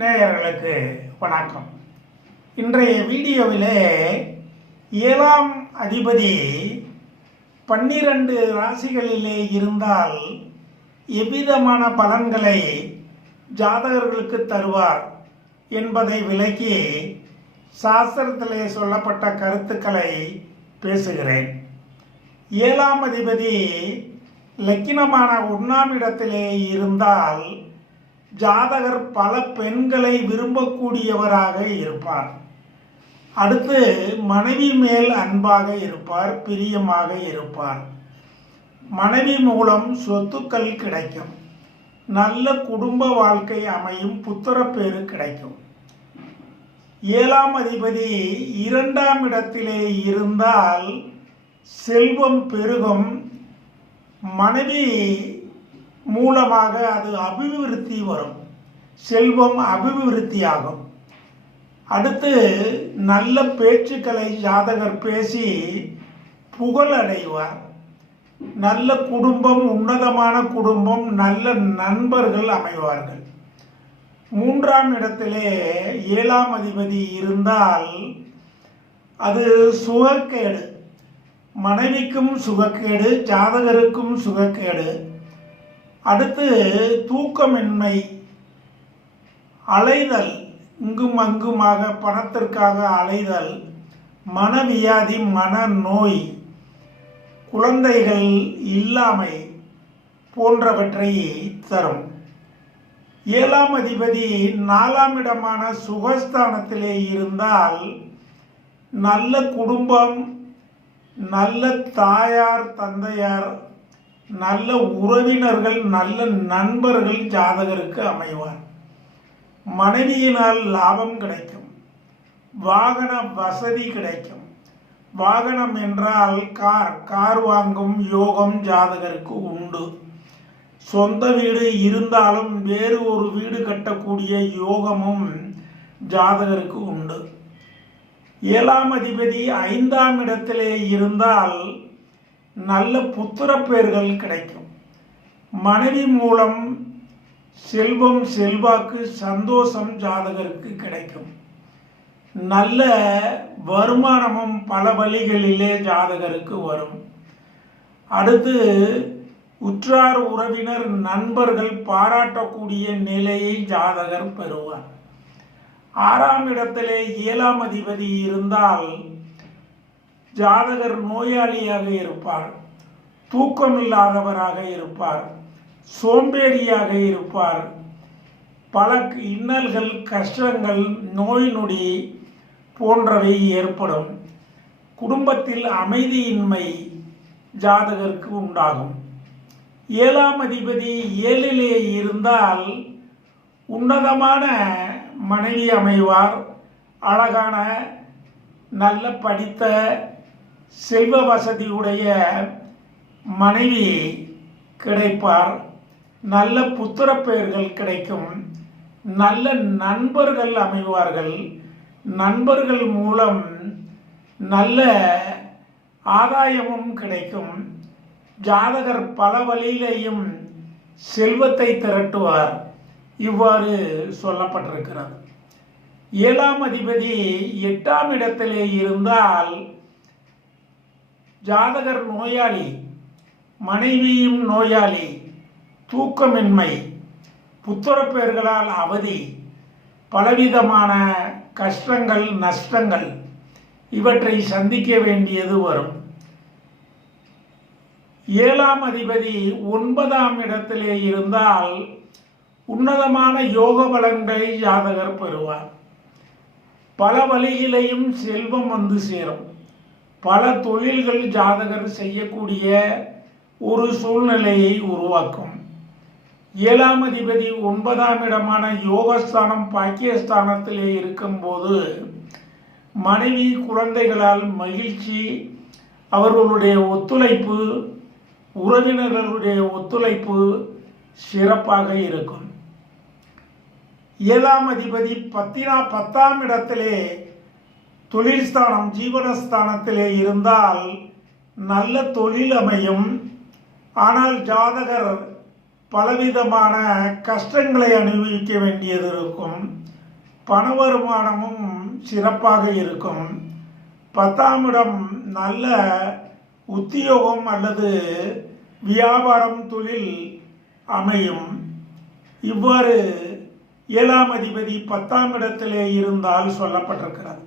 நேயர்களுக்கு வணக்கம். இன்றைய வீடியோவிலே ஏழாம் அதிபதி பன்னிரண்டு ராசிகளிலே இருந்தால் எவ்விதமான பலன்களை ஜாதகர்களுக்கு தருவார் என்பதை விளக்கி சாஸ்திரத்திலே சொல்லப்பட்ட கருத்துக்களை பேசுகிறேன். ஏழாம் அதிபதி லக்கினமான ஒன்றாம் இடத்திலே இருந்தால் ஜாதகர் பல பெண்களை விரும்பக்கூடியவராக இருப்பார். அடுத்து மனைவி மேல் அன்பாக இருப்பார் பிரியமாக இருப்பார். மனைவி மூலம் சொத்துக்கள் கிடைக்கும். நல்ல குடும்ப வாழ்க்கை அமையும் புத்திரப்பேறு கிடைக்கும். ஏழாம் அதிபதி இரண்டாம் இடத்திலே இருந்தால் செல்வம் பெருகும். மனைவி மூலமாக அது அபிவிருத்தி வரும். செல்வம் அபிவிருத்தியாகும். அடுத்து நல்ல பேச்சுக்களை ஜாதகர் பேசி புகழ் அடைவார். நல்ல குடும்பம் உன்னதமான குடும்பம் நல்ல நண்பர்கள் அமைவார்கள். மூன்றாம் இடத்திலே ஏழாம் அதிபதி இருந்தால் அது சுகக்கேடு. மனைவிக்கும் சுகக்கேடு ஜாதகருக்கும் சுகக்கேடு. அடுத்து தூக்கமின்மை அலைதல் இங்கும் அங்குமாக பணத்திற்காக அலைதல் மனவியாதி மனநோய் குழந்தைகள் இல்லாமை போன்றவற்றை தரும். ஏழாம் அதிபதி நாலாம் இடமான சுகஸ்தானத்திலே இருந்தால் நல்ல குடும்பம் நல்ல தாயார் தந்தையார் நல்ல உறவினர்கள் நல்ல நண்பர்கள் ஜாதகருக்கு அமைவார். மனைவியினால் லாபம் கிடைக்கும். வாகன வசதி கிடைக்கும். வாகனம் என்றால் கார் கார் வாங்கும் யோகம் ஜாதகருக்கு உண்டு. சொந்த வீடு இருந்தாலும் வேறு ஒரு வீடு கட்டக்கூடிய யோகமும் ஜாதகருக்கு உண்டு. ஏழாம் அதிபதி ஐந்தாம் இடத்திலே இருந்தால் நல்ல புத்திரப்பேர்கள் கிடைக்கும். மனைவி மூலம் செல்வம் செல்வாக்கு சந்தோஷம் ஜாதகருக்கு கிடைக்கும். நல்ல வருமானமும் பல வழிகளிலே ஜாதகருக்கு வரும். அடுத்து உற்றார் உறவினர் நண்பர்கள் பாராட்டக்கூடிய நிலையை ஜாதகர் பெறுவார். ஆறாம் இடத்திலே ஏழாம் அதிபதி இருந்தால் ஜாதகர் நோயாளியாக இருப்பார் தூக்கமில்லாதவராக இருப்பார் சோம்பேறியாக இருப்பார். பல இன்னல்கள் கஷ்டங்கள் நோய் நொடி போன்றவை ஏற்படும். குடும்பத்தில் அமைதியின்மை ஜாதகருக்கு உண்டாகும். ஏழாம் அதிபதி ஏழிலே இருந்தால் உன்னதமான மனைவி அமைவார். அழகான நல்ல படித்த செல்வ வசதியுடைய மனைவி கிடைப்பார். நல்ல புத்திரப்பெயர்கள் கிடைக்கும். நல்ல நண்பர்கள் அமைவார்கள். நண்பர்கள் மூலம் நல்ல ஆதாயமும் கிடைக்கும். ஜாதகர் பல வழியிலையும் செல்வத்தை திரட்டுவார். இவ்வாறு சொல்லப்பட்டிருக்கிறது. ஏழாம் அதிபதி எட்டாம் இடத்திலே இருந்தால் ஜாதகர் நோயாளி மனைவியும் நோயாளி தூக்கமின்மை புத்திரப்பெயர்களால் அவதி பலவிதமான கஷ்டங்கள் நஷ்டங்கள் இவற்றை சந்திக்க வேண்டியது வரும். ஏழாம் அதிபதி ஒன்பதாம் இடத்திலே இருந்தால் உன்னதமான யோக பலன்களை ஜாதகர் பெறுவார். பல வழியிலையும் செல்வம் வந்து சேரும். பல தொழில்கள் ஜாதகர் செய்யக்கூடிய ஒரு சூழ்நிலையை உருவாக்கும். ஏழாம் அதிபதி ஒன்பதாம் இடமான யோகஸ்தானம் பாக்கியஸ்தானத்திலே இருக்கும்போது மனைவி குழந்தைகளால் மகிழ்ச்சி அவர்களுடைய ஒத்துழைப்பு உறவினர்களுடைய ஒத்துழைப்பு சிறப்பாக இருக்கும். ஏழாம் அதிபதி பத்தினா பத்தாம் இடத்திலே தொழில் ஸ்தானம் ஜீவனஸ்தானத்திலே இருந்தால் நல்ல தொழில் அமையும். ஆனால் ஜாதகர் பலவிதமான கஷ்டங்களை அனுபவிக்க வேண்டியது இருக்கும். பண வருமானமும் சிறப்பாக இருக்கும். பத்தாம் இடம் நல்ல உத்தியோகம் அல்லது வியாபாரம் தொழில் அமையும். இவ்வாறு ஏழாம் அதிபதி பத்தாம் இடத்திலே இருந்தால் சொல்லப்பட்டிருக்கிறது.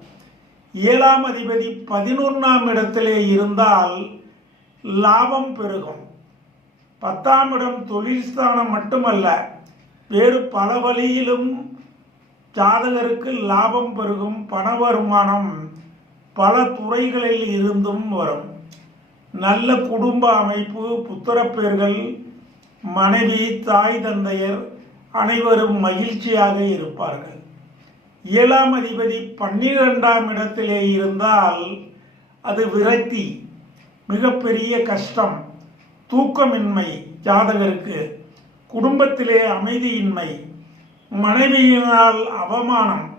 ஏழாம் அதிபதி பதினொன்றாம் இடத்திலே இருந்தால் லாபம் பெருகும். பத்தாம் இடம் தொழில் ஸ்தானம் மட்டுமல்ல வேறு பல வழியிலும் ஜாதகருக்கு லாபம் பெருகும் பண வருமானம் பல துறைகளில் இருந்தும் வரும். நல்ல குடும்ப அமைப்பு புத்திரப்பேர்கள் மனைவி தாய் தந்தையர் அனைவரும் மகிழ்ச்சியாக இருப்பார்கள். ஏழாம் அதிபதி பன்னிரெண்டாம் இடத்திலே இருந்தால் அது விரக்தி மிகப்பெரிய கஷ்டம் தூக்கமின்மை ஜாதகருக்கு குடும்பத்திலே அமைதியின்மை மனைவியினால் அவமானம்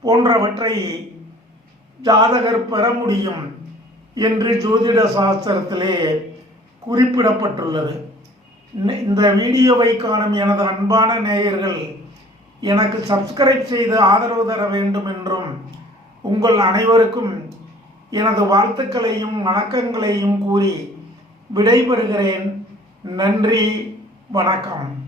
போன்றவற்றை ஜாதகர் பெற முடியும் என்று ஜோதிட சாஸ்திரத்திலே குறிப்பிடப்பட்டுள்ளது. இந்த- இந்த வீடியோவை காணும் எனது அன்பான நேயர்கள் எனக்கு சப்ஸ்கிரைப் செய்து ஆதரவு தர வேண்டும் என்றும் உங்கள் அனைவருக்கும் எனது வாழ்த்துக்களையும் வணக்கங்களையும் கூறி விடைபெறுகிறேன். நன்றி வணக்கம்.